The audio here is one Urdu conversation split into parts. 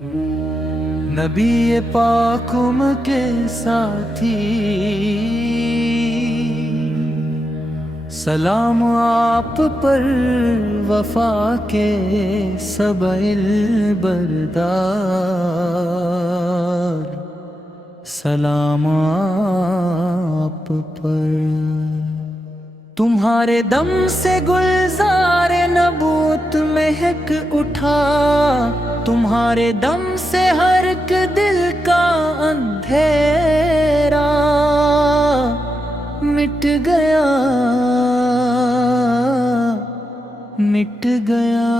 نبی پاکم کے ساتھی سلام آپ پر، وفا کے سبیل بردار سلام آپ پر۔ تمہارے دم سے گلزار نبوت مہک اٹھا، تمہارے دم سے ہر ایک دل کا اندھیرا مٹ گیا، مٹ گیا۔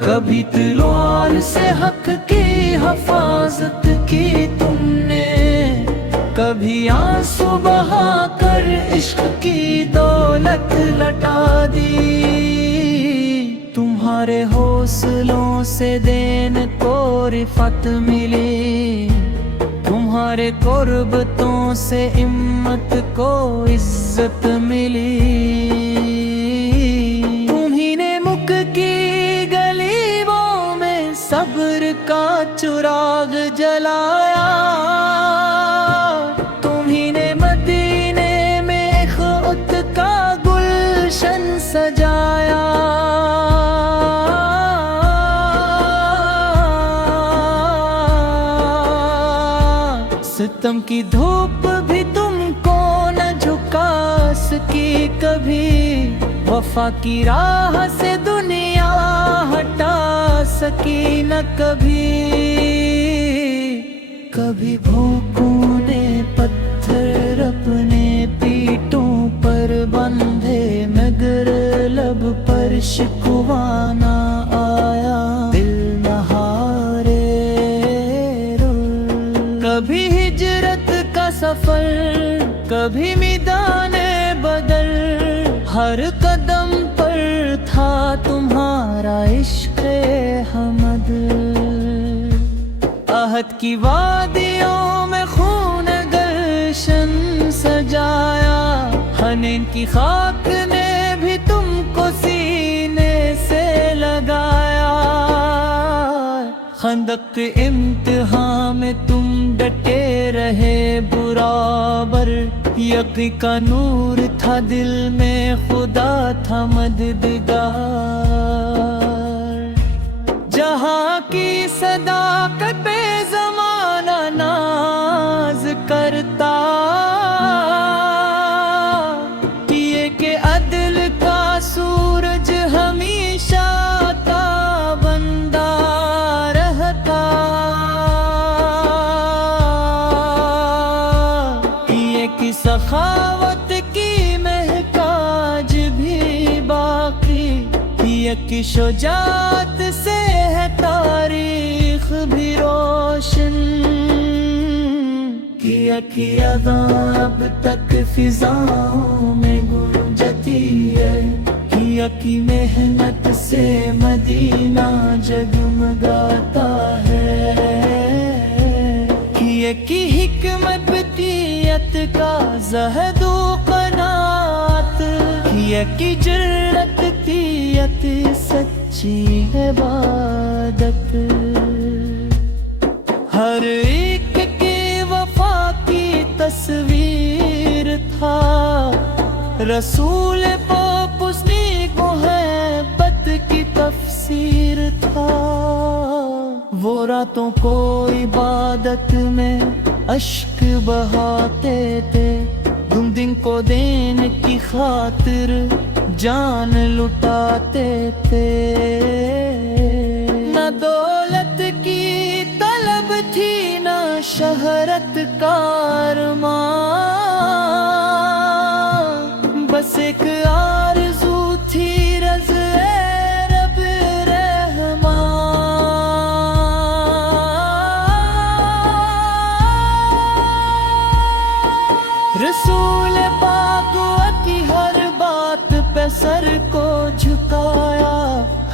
کبھی تلوار سے حق کی حفاظت کی تم نے، کبھی آنسو بہا کر عشق کی دولت لٹا دی۔ تمہارے حوصلوں سے دین کو رفعت ملی، تمہارے قربتوں سے امت کو عزت ملی۔ تمہیں نے مک کی گلیوں میں صبر کا چراغ جلایا، تمہیں نے مدینے میں خود کا گلشن سجایا۔ ستم کی دھوپ بھی تم کو نہ جھکا سکی کبھی، وفا کی راہ سے دنیا ہٹا سکی نہ کبھی۔ کبھی بھوکوں نے پتھر اپنے پیٹوں پر بندھے، مگر لب پر شکوہ نہ آیا، دل نہ ہارے رو۔ کبھی ہجرت کا سفر، کبھی میدان بدر، ہر قدم پر تھا تمہارا عشق حمد۔ عہد کی وادیوں میں خون گلشن سجایا، حنین کی خاک نے بھی تم کو سینے سے لگایا۔ خندق امتحان میں تم ڈٹے رہے برابر، یقین کا نور تھا دل میں، خدا تھا مددگار۔ جہاں کی صداقت پہ زمانہ ناز کرتا، یہ کہ عدل کا سورج ہمیشہ تابندہ رہتا، یہ کہ سخاوت کی محتاج بھی باقی، یہ کہ شجاعت سے ہے تاریخ بھی روشن، کیا کہ اذان اب تک فضاؤں میں گونجتی ہے، کیا کہ محنت سے مدینہ جگمگاتا ہے، کیا کہ حکمت بتیت کا زہد و قناعت، کیا کہ جرأت تیت سچی عبادت۔ ہر ایک کی وفا کی تصویر تھا، رسول پاک حسنی کو محبت کی تفسیر تھا۔ وہ راتوں کو عبادت میں اشک بہاتے تھے، تم دن کو دین کی خاطر جان لٹاتے تھے۔ نہ دولت کی طلب تھی، نہ شہرت کا ارمان، بس ایک آرزو تھی رضا رب رحمان۔ رسول پاک کی ہر بات پہ سر کو جھکایا،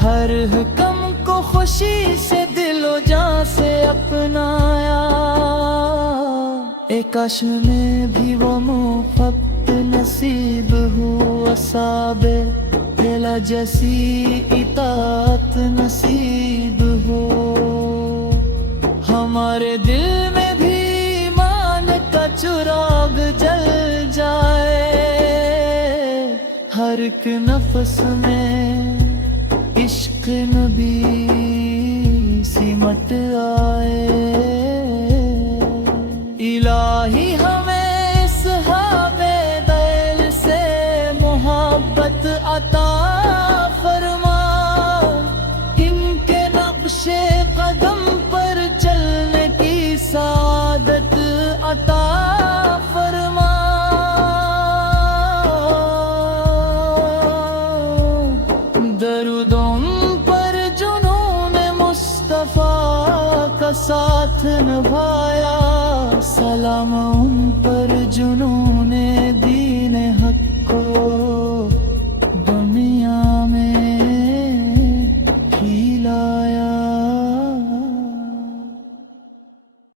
ہر حکم کو خوشی سے دل و جان سے اپنایا۔ ایک کاش میں بھی وہ محبت نصیب ہوا صابر، دل جیسی اطاعت نصیب ہمارے دل میں بھی ایمان کا چراغ جل جائے، ہر ایک نفس میں عشق نبی سمٹ آئے۔ الہی ہمیں اصحاب دل سے محبت عطا فرما، ان کے نقش قدم پر چلنے کی سعادت عطا فرما۔ درود ان پر جنوں نے مصطفیٰ کا ساتھ نبھایا، سلام ان پر جنہوں نے دین حق کو